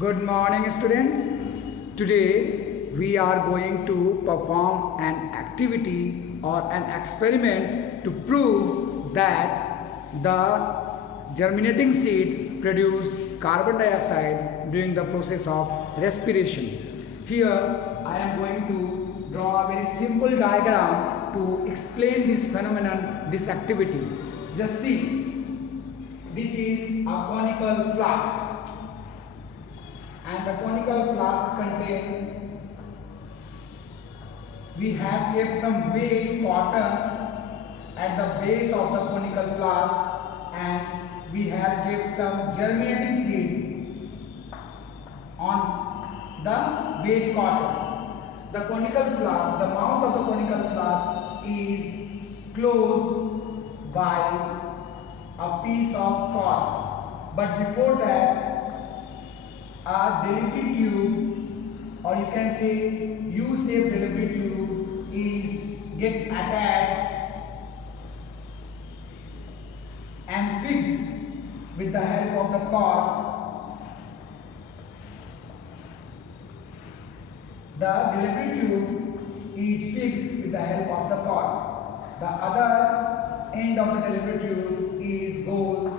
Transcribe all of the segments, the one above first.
Good morning, students. Today we are going to perform an activity or an experiment to prove that the germinating seed produce carbon dioxide during the process of respiration. Here I am going to draw a very simple diagram to explain this phenomenon, this activity. Just see, this is a conical flask. And the conical flask contain, we have kept some weight cotton at the base of the conical flask, and we have kept some germinating seed on the weight cotton. The conical flask, the mouth of the conical flask is closed by a piece of cord, but before that a delivery tube, or you can say U-shaped delivery tube, is get attached and fixed with the help of the cord. The delivery tube is fixed with the help of the cord. The other end of the delivery tube is goes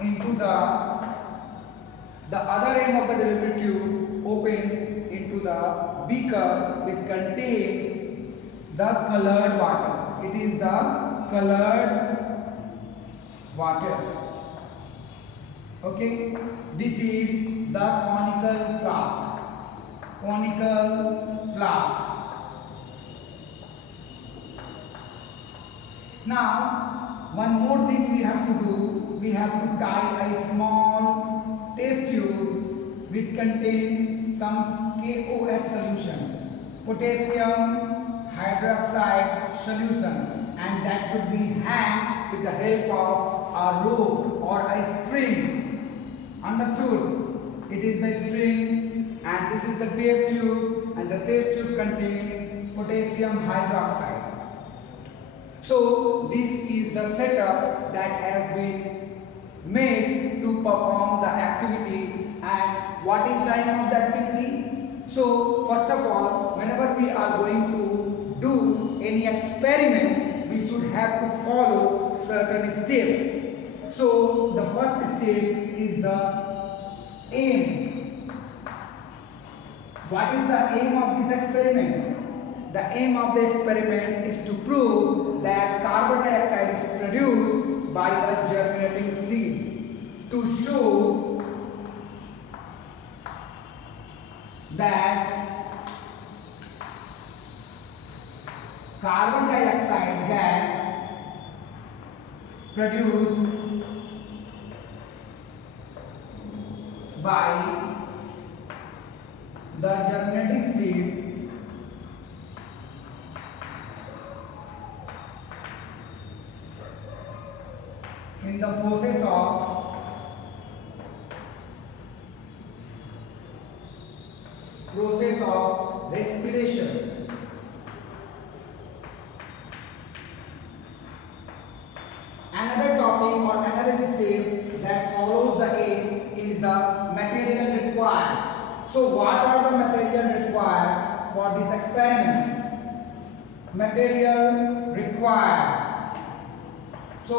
into the other end of the delivery tube opens into the beaker which contains the colored water. It is the colored water. Okay, this is the conical flask. Conical flask. Now, one more thing we have to do. We have to tie a small test tube which contains some KOH solution, potassium hydroxide solution, and that should be hanged with the help of a rope or a string. Understood? It is the string, and this is the test tube, and the test tube contains potassium hydroxide. So this is the setup that has been made to perform the activity. And what is the aim of the activity? So first of all, whenever we are going to do any experiment, we should have to follow certain steps. So the first step is the aim. What is the aim of this experiment? The aim of the experiment is to prove that carbon dioxide is produced by the germinating seed, to show that carbon dioxide gas produced by the germinating seed in the process of respiration. Another topic or another step that follows the aim is the material required. So what are the material required for this experiment? Material required. So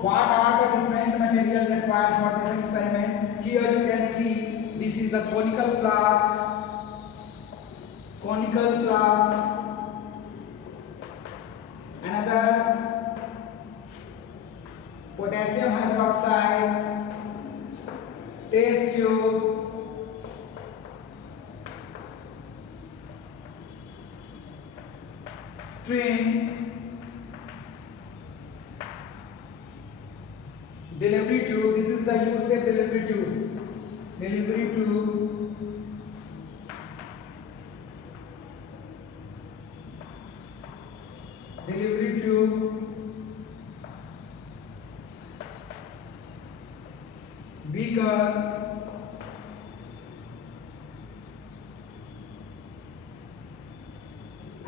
what are the different materials required for this experiment? Here you can see this is the conical flask, another potassium hydroxide, test tube, string, delivery tube. This is the U-shaped delivery tube. Delivery tube, beaker,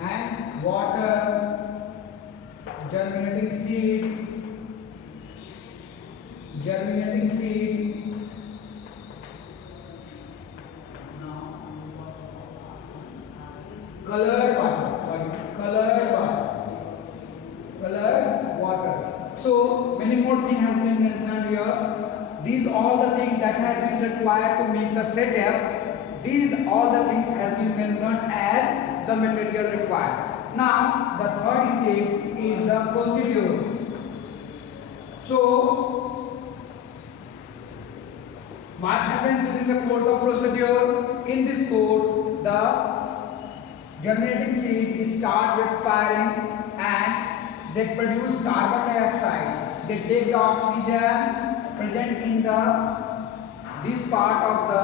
and water, germinating seed, colored water, sorry, colored water, colored water. So many more things has been mentioned here. These all the things that has been required to make the setup. These all the things has been mentioned as the material required. Now the third step is the procedure. So what happens during the course of procedure? In this course, the germinating seed start respiring and they produce carbon dioxide. They take the oxygen present in this part of the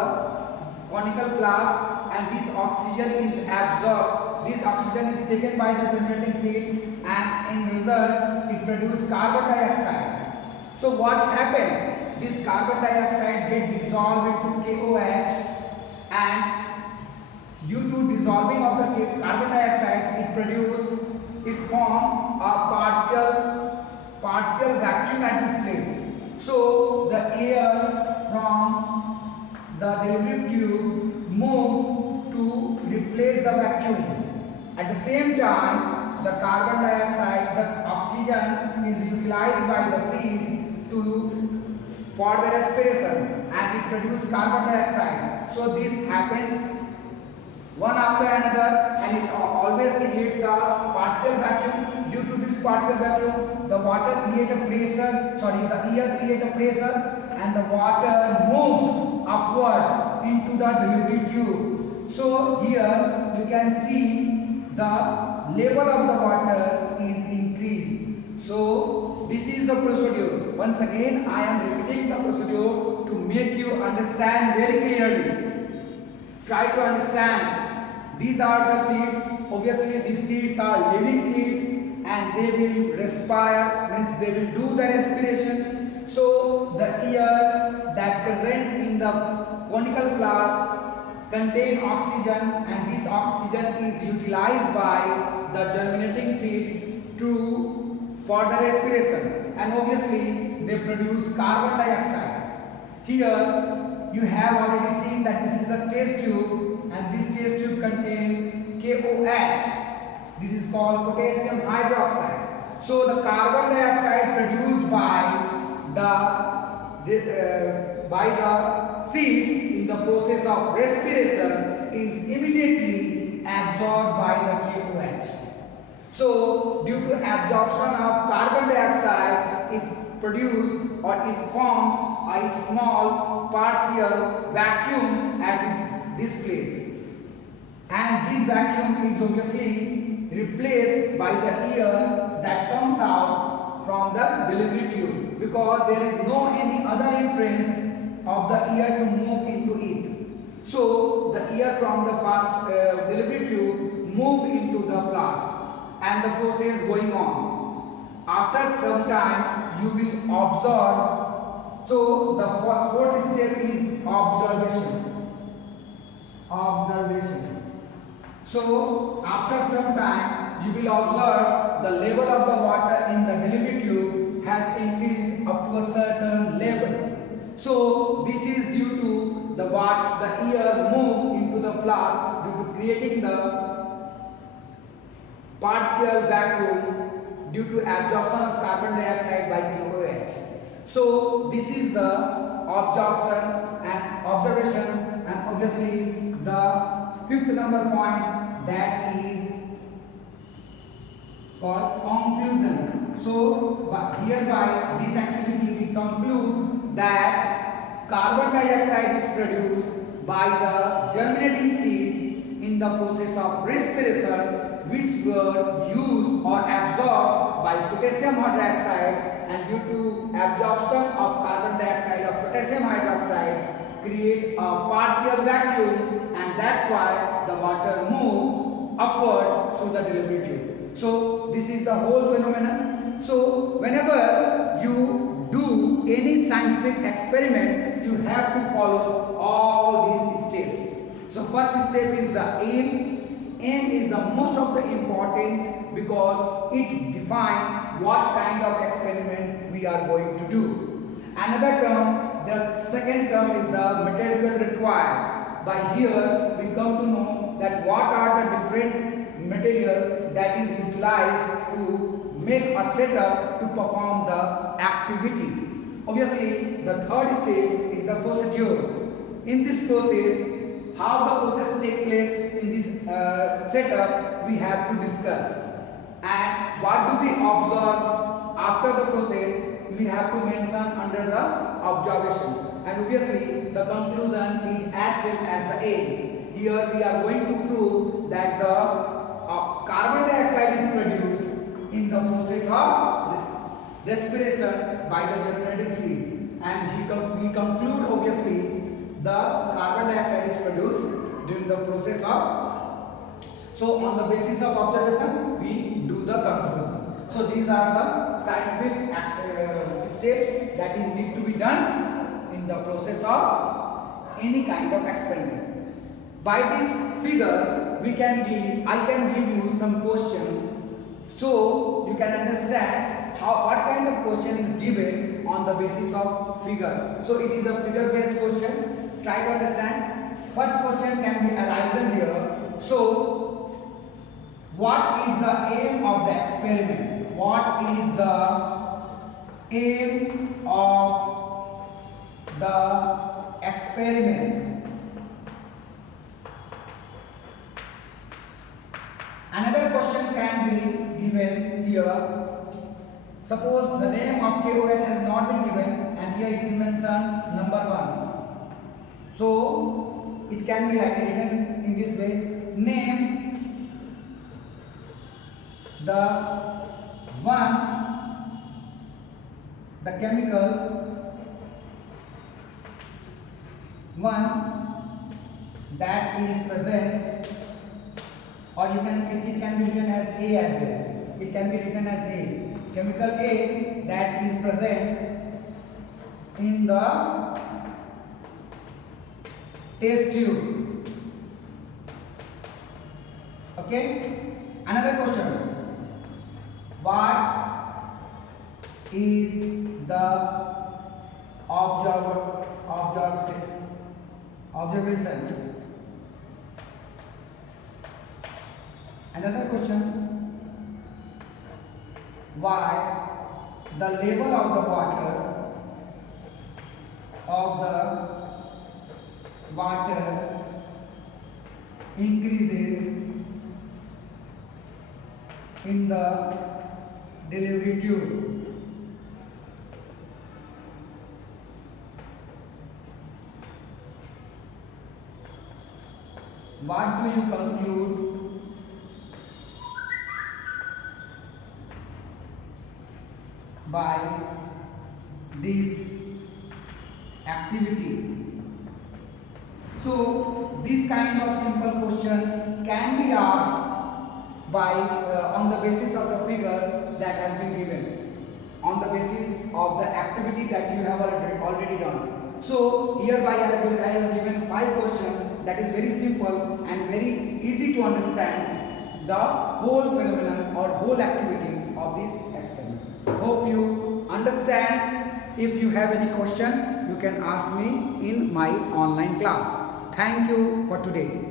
conical flask and this oxygen is absorbed. This oxygen is taken by the germinating seed and in result it produces carbon dioxide. So what happens? This carbon dioxide gets dissolved into KOH and due to dissolving of the carbon dioxide it forms a partial vacuum at this place. So the air from the delivery tube move to replace the vacuum. At the same time, the carbon dioxide, the oxygen is utilized by the seeds for the respiration and it produces carbon dioxide. So this happens one after another and it always creates a partial vacuum. Due to this partial vacuum, the water creates a pressure, the air creates a pressure and the water moves upward into the delivery tube. So here you can see the level of the water is increased. So this is the procedure. Once again I am repeating the procedure to make you understand very clearly. Try to understand. These are the seeds. Obviously these seeds are living seeds and they will respire, means they will do the respiration. So the air that present in the conical flask contain oxygen and this oxygen is utilized by the germinating seed for the respiration and obviously they produce carbon dioxide. Here you have already seen that this is the test tube and this test tube contains KOH. This is called potassium hydroxide. So the carbon dioxide produced by the seeds in the process of respiration is immediately absorbed by the KOH. So due to absorption of carbon dioxide, it produces or it forms a small partial vacuum at this place. And this vacuum is obviously replaced by the air that comes out from the delivery tube because there is no any other entrance of the air to move into it. So the air from the delivery tube move into the flask and the process going on. After some time you will observe. So the fourth step is observation. So after some time you will observe the level of the water in the delivery tube has increased up to a certain level. So this is due to the air move into the flask due to creating the partial vacuum due to absorption of carbon dioxide by KOH. So this is the observation and obviously the fifth number point, that is called conclusion. So hereby this activity we conclude that carbon dioxide is produced by the germinating seed in the process of respiration, which were used or absorbed by potassium hydroxide, and due to absorption of carbon dioxide or potassium hydroxide create a partial vacuum, and that's why the water move upward through the delivery tube. So this is the whole phenomenon. So whenever you do any scientific experiment, you have to follow all these steps. So first step is the aim. Aim is the most of the important because it defines what kind of experiment we are going to do. Another term, the second term is the material required. By here we come to know that what are the different material that is utilized to make a setup to perform the activity. Obviously, the third step is the procedure. In this process, how the process take place in this setup, we have to discuss. And what do we observe after the process, we have to mention under the observation. And obviously, the conclusion is as same as the aim. Here we are going to prove that the carbon dioxide is produced in the process of respiration by the germinating seed. And we conclude obviously the carbon dioxide is produced during the process of. So on the basis of observation, we do the conclusion. So these are the scientific steps that is need to be done in the process of any kind of experiment. By this figure, I can give you some questions, so you can understand what kind of question is given on the basis of figure. So it is a figure-based question. Try to understand. First question can be arisen here. So, what is the aim of the experiment? What is the aim of the experiment? Another question can be given here. Suppose the name of KOH has not been given and here it is mentioned number 1. So it can be written in this way. Name the chemical that is present, or it can be written as A as well. It can be written as A. Chemical A that is present in the test tube. Okay. Another question. What is the observation? Another question. Why the level of the water increases in the delivery tube? What do you conclude by this activity? So this kind of simple question can be asked by on the basis of the figure that has been given, on the basis of the activity that you have already done. So hereby I have given 5 questions that is very simple and very easy to understand the whole phenomenon or whole activity of this experiment. Hope you understand. If you have any question, you can ask me in my online class. Thank you for today.